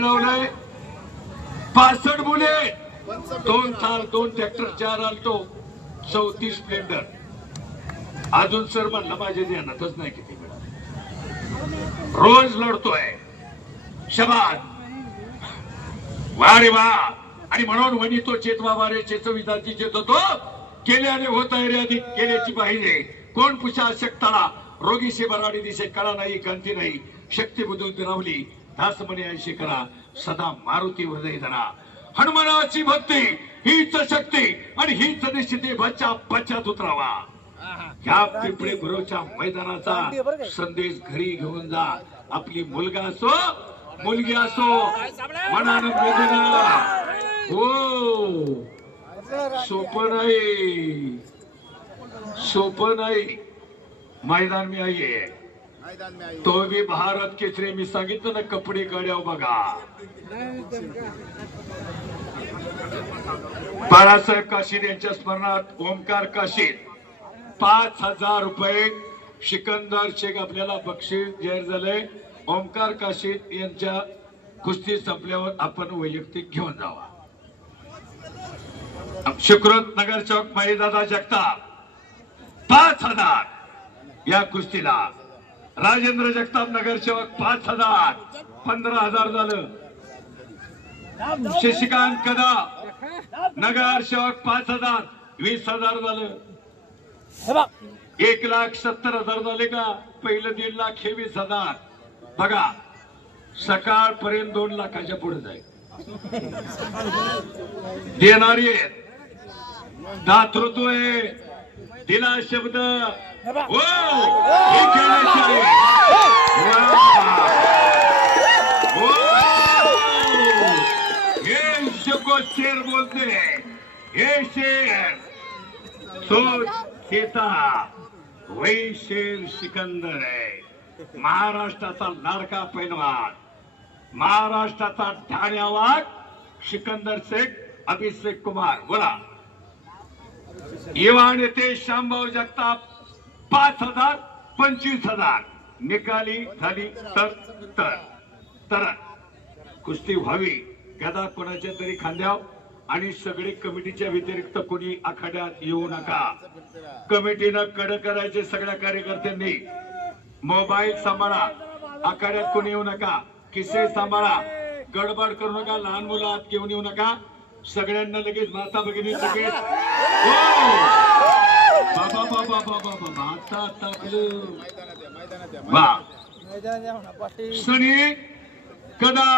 मिळवलंय 65 bullet, 2 Thar, 2 tractor, 4 Alto, 34 Splendor. अजून sir म्हणलं माझे ध्यानातच नाही किती मिळाले. रोज लढतोय. शबाद, वा रे वा. आणि म्हणून म्हणी तो चेतवा वारे चेतविदाची चेत होतो केल्याने होत आहे रे अधिक केल्याची पाहिजे. कोण पुषा शक्ताला रोगीशी बराडी दिसे कळा नाही कांती नाही शक्ती बुद्धून रावली दास म्हणे ऐशी करा सदा मारुती हृदय धरा. हनुमानाची भक्ती हीच शक्ती आणि हीच निश्चिती बच्चा बच्चात उतरावा. ह्या पिंपळे गुरुच्या मैदानाचा संदेश घरी घेऊन जा. आपली मुलगा असो मुलगी असो मनानं वेदना हो सोपं नाही, सोपं नाही. मैदान में आइए तो भी भारत केसरी. मी सांगितलं ना कपडे गड्याव बघा. बाळासाहेब काशीद यांच्या स्मरणार्थ ओमकार काशीद 5000 रुपये सिकंदर शेख आपल्याला बक्षीस जाहीर झाले. ओमकार काशीद यांच्या कुस्ती संपल्यावर आपण वैयक्तिक घेऊन जावा. शुक्रत नगर चौक महेदादा जगताप 5000 या कुस्तीला. राजेंद्र जगताप नगर चौक 5000, 15000 झालं. शशिकांत कदम नगर चौक 5000, 20000 झालं. 1,70,000 झाले का? पहिलं 1,20,000. बघा सकाळपर्यंत 2 लाखाच्या पुढे जाईल. देणारी दातृत्व आहे. दिला शब्द हो हे खेळायचं हे शको शेर बोलते. हे शेर तो सीता वही शेर सिकंदर आहे. महाराष्ट्राचा लाडका पैलवान, महाराष्ट्राचा ठाण्यावाग सिकंदर शेख अभिषेक कुमार. बोला युवा नेते शामभाऊ जगताप 5000, 25,000 निकाली झाली तर कुस्ती व्हावी. गदा कोणाच्या तरी खांद्याव आणि सगळे कमिटीच्या व्यतिरिक्त कोणी आखाड्यात येऊ नका. कमिटीनं कडक करायचे सगळ्या कार्यकर्त्यांनी. मोबाईल सांभाळा. आखाड्यात कोणी येऊ नका. किस्से सांभाळा. गडबड करू नका. लहान मुलं आत घेऊन येऊ नका. सगळ्यांना लगेच माता भगिनी लगेच बाबा बाबा बाबा बाबा आता आता सनी कदा